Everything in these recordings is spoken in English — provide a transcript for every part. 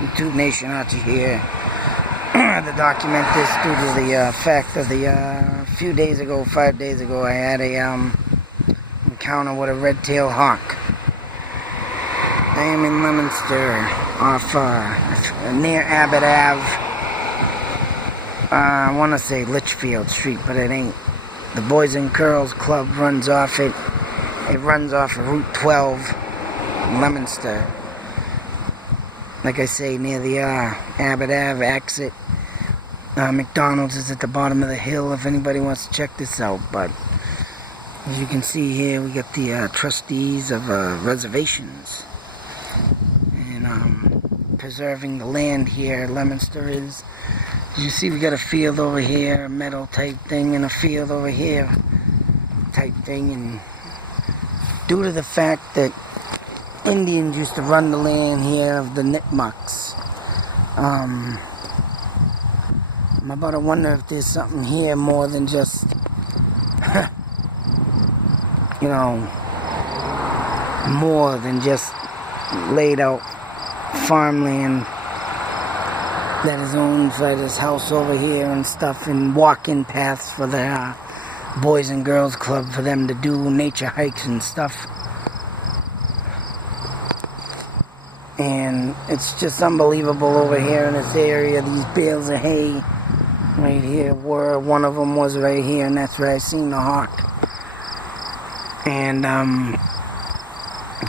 YouTube Nation Archie here to document this due to the fact of the few days ago, 5 days ago, I had a encounter with a red-tailed hawk. I am in Leominster off near Abbott Ave. I want to say Litchfield Street, but it ain't. The Boys and Girls Club runs off it. It runs off of Route 12 in Leominster. Like I say, near the Abbott Ave exit. McDonald's is at the bottom of the hill if anybody wants to check this out. But as you can see here, we got the trustees of reservations. And preserving the land here, Leominster is. As you see, we got a field over here, a meadow type thing, and a field over here type thing. And due to the fact that Indians used to run the land here of the Nipmucks, I'm about to wonder if there's something here more than just, you know, more than just laid out farmland that is owned by this house over here and stuff, and walk-in paths for the Boys and Girls Club for them to do nature hikes and stuff. And it's just unbelievable over here in this area. These bales of hay right here, where one of them was right here, and that's where I seen the hawk. And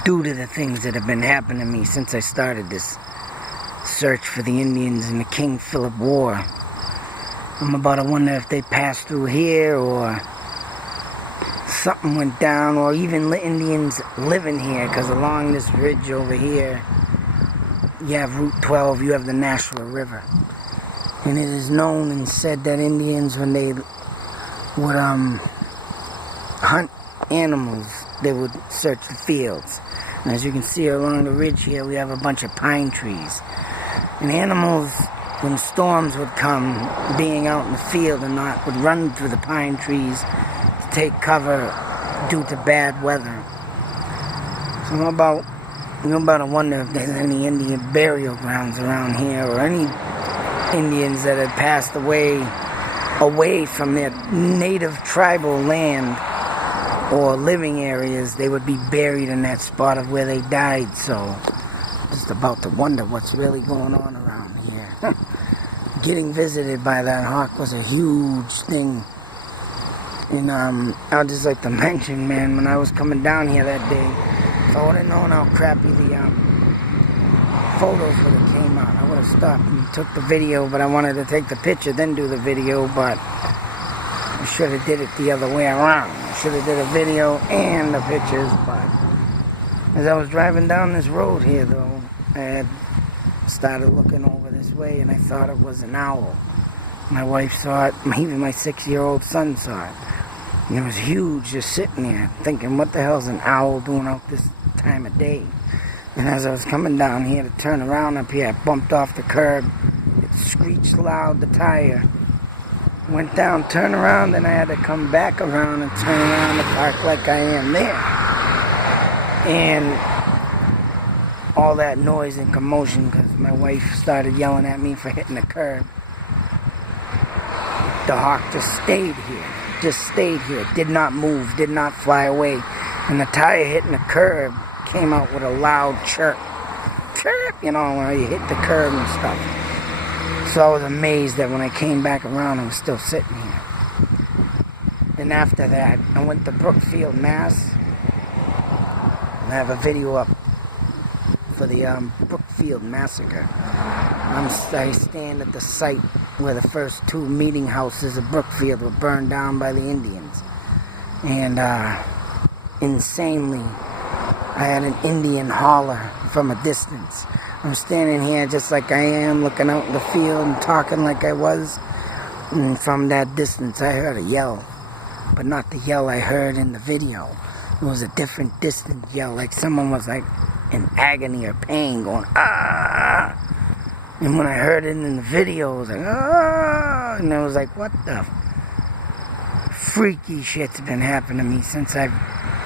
due to the things that have been happening to me since I started this search for the Indians in the King Philip War, I'm about to wonder if they passed through here, or something went down, or even Indians living here, because along this ridge over here, you have Route 12, you have the Nashua River. And it is known and said that Indians, when they would hunt animals, they would search the fields. And as you can see along the ridge here, we have a bunch of pine trees. And animals, when storms would come, being out in the field or not, would run through the pine trees to take cover due to bad weather. So I'm about to wonder if there's any Indian burial grounds around here, or any Indians that had passed away from their native tribal land or living areas. They would be buried in that spot of where they died. So just about to wonder what's really going on around here. Getting visited by that hawk was a huge thing. And I'd just like to mention, man, when I was coming down here that day, if I would have known how crappy the photos would have came out, I would have stopped and took the video. But I wanted to take the picture, then do the video. But I should have did it the other way around. I should have did a video and the pictures. But as I was driving down this road here, though, I had started looking over this way, and I thought it was an owl. My wife saw it. Even my 6-year-old son saw it. And it was huge, just sitting there, thinking, what the hell's an owl doing out this time of day? And as I was coming down here to turn around up here, I bumped off the curb. It screeched loud, the tire. Went down, turned around, then I had to come back around and turn around to park like I am there. And all that noise and commotion, because my wife started yelling at me for hitting the curb. The hawk just stayed here, did not move, did not fly away. And the tire hitting the curb came out with a loud chirp. Chirp, you know, when you hit the curb and stuff. So I was amazed that when I came back around, I was still sitting here. Then after that, I went to Brookfield, Mass. And I have a video up for the Brookfield Massacre. I stand at the site where the first 2 meeting houses of Brookfield were burned down by the Indians. And insanely, I had an Indian holler from a distance. I'm standing here just like I am, looking out in the field and talking like I was. And from that distance, I heard a yell. But not the yell I heard in the video. It was a different distant yell, like someone was like in agony or pain, going, ah! And when I heard it in the video, it was like, ah! And I was like, what the freaky shit's been happening to me since I've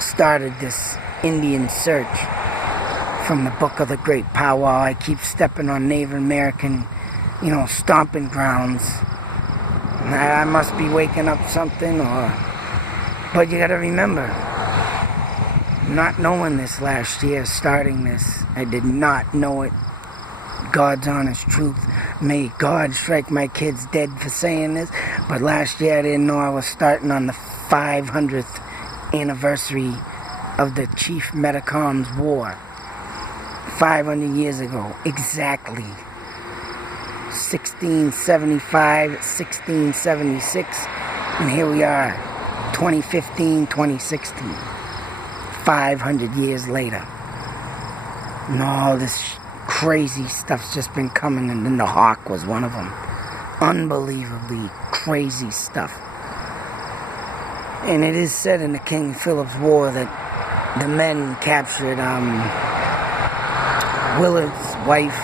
started this Indian search from the book of the Great Powwow. I keep stepping on Native American, stomping grounds. I must be waking up something, but you gotta remember, not knowing this last year, starting this, I did not know it. God's honest truth. May God strike my kids dead for saying this, but last year I didn't know I was starting on the 500th anniversary of the Chief Metacom's War. 500 years ago, exactly. 1675, 1676, and here we are, 2015, 2016. 500 years later. And all this crazy stuff's just been coming, and then the Hawk was one of them. Unbelievably crazy stuff. And it is said in the King Philip's War that the men captured Willard's wife,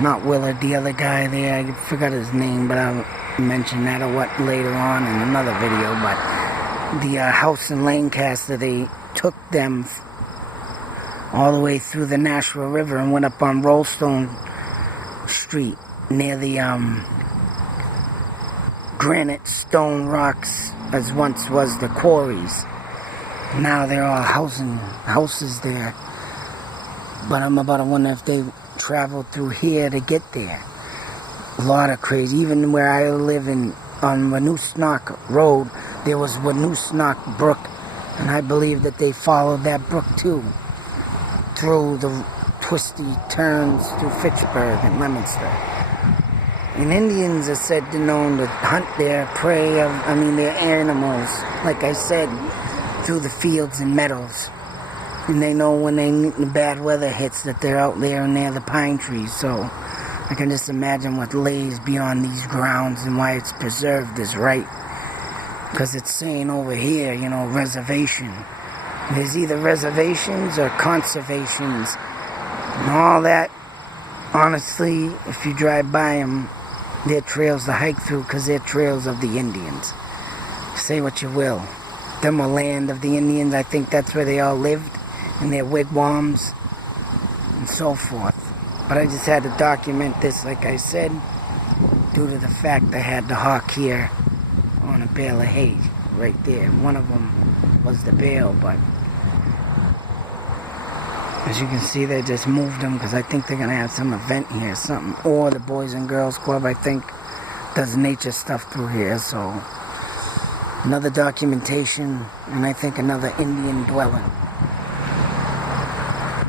not Willard, the other guy there, I forgot his name, but I'll mention that or what later on in another video. But the house in Lancaster, they took them all the way through the Nashua River and went up on Rollstone Street near the granite stone rocks as once was the quarries. Now they're all houses there. But I'm about to wonder if they traveled through here to get there. A lot of crazy. Even where I live on Wanusknock Road, there was Wanusknock Brook, and I believe that they followed that brook too, through the twisty turns through Fitchburg and Leominster. And Indians are said to know to hunt their prey, their animals, like I said, through the fields and meadows. And they know when the bad weather hits that they're out there near the pine trees. So I can just imagine what lays beyond these grounds and why it's preserved is right. Because it's saying over here, reservation. There's either reservations or conservations. And all that, honestly, if you drive by them, they're trails to hike through because they're trails of the Indians. Say what you will. Them were land of the Indians. I think that's where they all lived, in their wigwams and so forth. But I just had to document this, like I said, due to the fact I had the Hawk here on a bale of hay right there. One of them was the bale, but as you can see, they just moved them because I think they're going to have some event here or something. Or the Boys and Girls Club, I think, does nature stuff through here. So another documentation, and I think another Indian dwelling.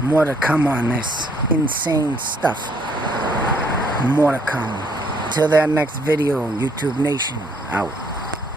More to come on this insane stuff. More to come. Till that next video, YouTube Nation, out.